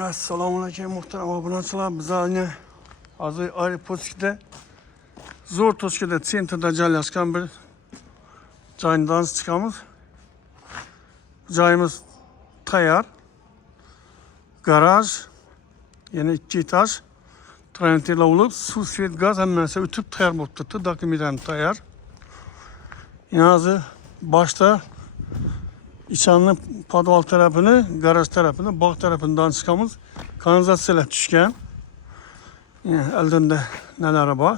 Assalomu alaykum muhtaram obunachilar. Bizlarni hozir Aeropostda zo'r to'shkada sentrda joylashgan bir joydan chiqamiz. Joyimiz tayyor. Garaj, yana 2 etaj, tranterlar bo'lib, suv, svet, gaz hammasi o'tib tayyor bo'lib turibdi. Dokumentlar tayyor. Yana hozir boshda İçanlı podval tarafını, garaj tarafını, bog' tarafından chiqamiz. Kanalizatsiyalar tushgan. Eldan da nalari bor.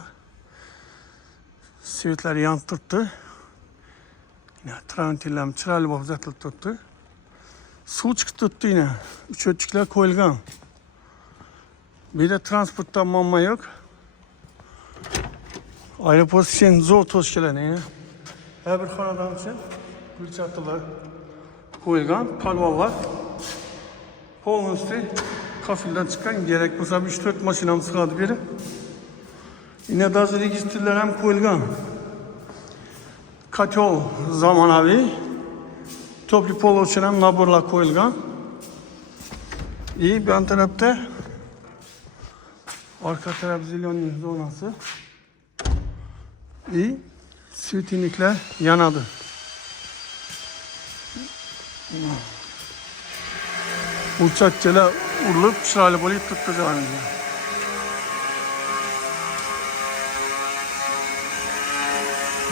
Svetlar yonib turibdi. Tranterlar chiroyli bo'lib uzatilib turibdi. Suv chiqib turibdi yana. Uchotchiklar qo'yilgan. Bu yerda transportdan muammo yo'q. Aeroport uchun zo'r to'shkalarni har bir xonadon uchun gulchatlar qo'yilgan, podvallar polностью kafildan chiqqan, gerek bo'lsa 3-4 mashinamiz chiqadi beri. Yine bazı registrlar ham qo'yilgan. Kotel zamonaviy, topli pol uchun ham naborlar qo'yilgan. Bu yan tarafda arka taraf zilonning zonasi. Svetliklar yanadi. Uçakçılar uğurlup çıraylı boyayıp tuttu canımızı.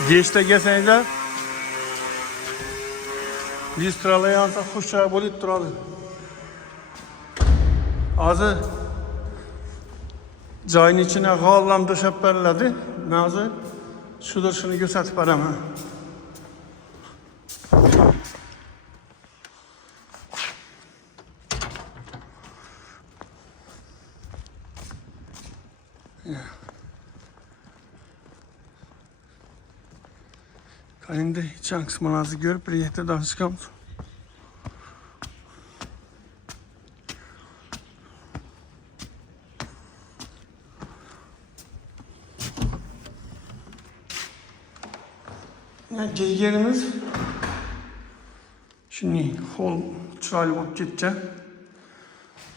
Geçte gelsenize listralı yansa hoş çıraylı boyayıp duradı. Azı cayın içine hallam döşep verildi. Nazı şudur şunu gösterip veremem. Kalende içen kısmınızı görüp bir yeterden çıkamız. Geygerimiz şimdi hol çıraylı olup gidecek.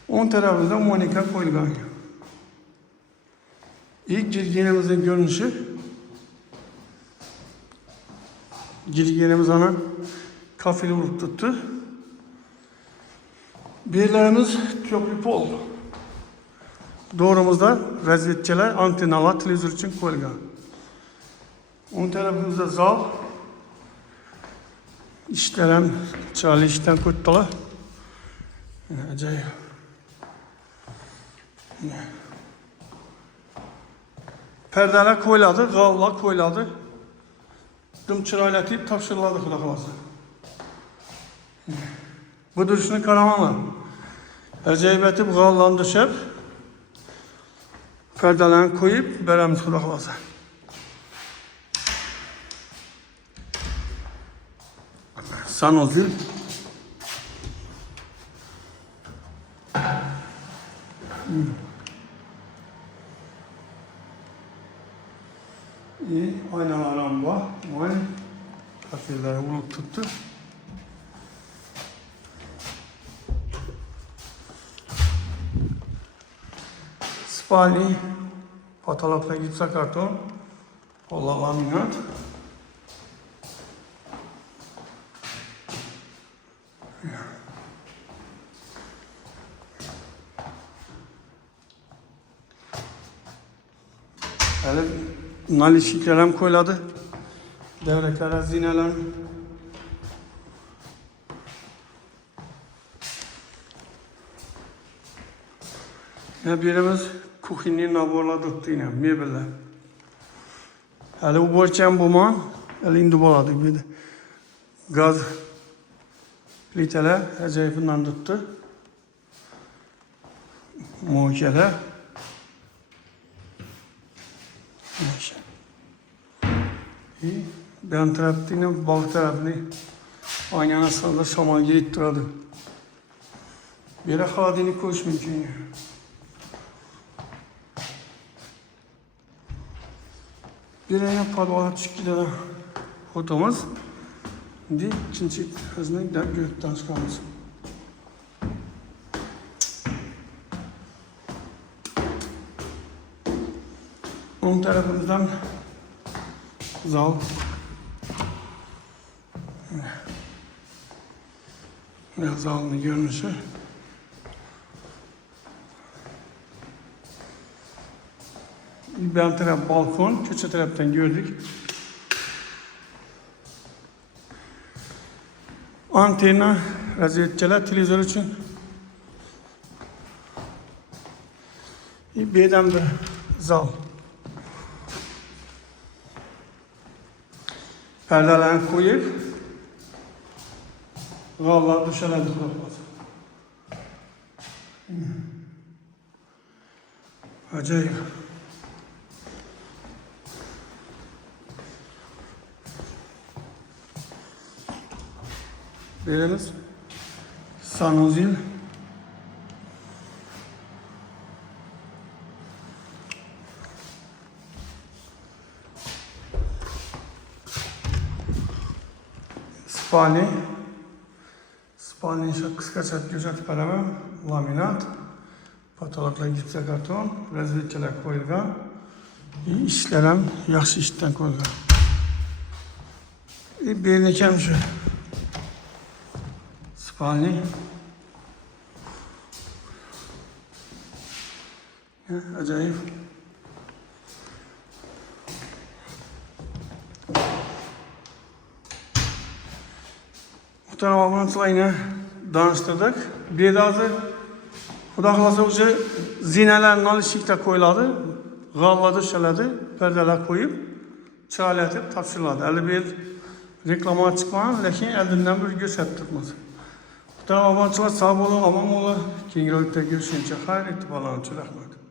10 tarafında monika koyulgan. İlk girgenimizin görünüşü. Girgenimiz ana kafili vurup tuttu. Birlerimiz köprü pol. Doğrumuzda razvedçiler, antenalar, televizyon için koyulgan. On tarafımızda zal. İşler hem çağrı işten kurttular. Acayip. Perdeler koyuladı, gavlar koyuladı. Dım çıraylatıp tapşırıladı Xudo xolasa. Bu duruşunu karamanlar. Acayip etip gavlarını düşüp perdelerini koyup beremiz Xudo xolasa. Sanozil. Aynalar var. Aynı kafirleri vurup tuttu. Spali patologla gipsa karton. Allah laminat. Hele nalişikler hem koyuladı. Devreklere zineler. Ne birimiz kuhinni naborla tuttu yine mebeller. Hele bu borçam bulman, hele indi boladı. Gaz pliteler acayipinden tuttu. Muhkeler. Ben tarafını, bal tarafını aynı anasında şamal gelip duradı. Bir de haladini koş mümkün. Bir de padvala çıkıyor da fotomuz. Şimdi ikinci hızını gökten çıkarız. Onun tarafımızdan zal. Biraz zalın görünüşü. Bir taraf balkon, köşe taraftan gördük. Antena, raziyetçiler, televizyon için. Bir adam da zal. Perdelerini koyup gallar dışarıda durmaz. Acayip. Veriniz. Sanuzil. Spalni. Spalni kıskaça gözetip alamam. Laminat. Patologlar gipsa karton. Razvetçiler koyulgan. İşler ham yaxshi ishdan ko'rgan. Belini kam shu. Spalni. Acayip. Muhterem abonentlarına danıştırdık. Bir de hazır Xudo xohlasa o'sha zinalarni olishlikda qo'yiladi, g'alla döşeladi, perdeler qo'yib, chiroylatib topshiriladi. Hali bir reklama chiqmagan, lekin oldindan bir ko'rsattirmiz. Muhterem abonentlar sog' bo'ling, omon bo'ling. Keyingi rolikda görüşguncha xayr etib oling. Rahmat.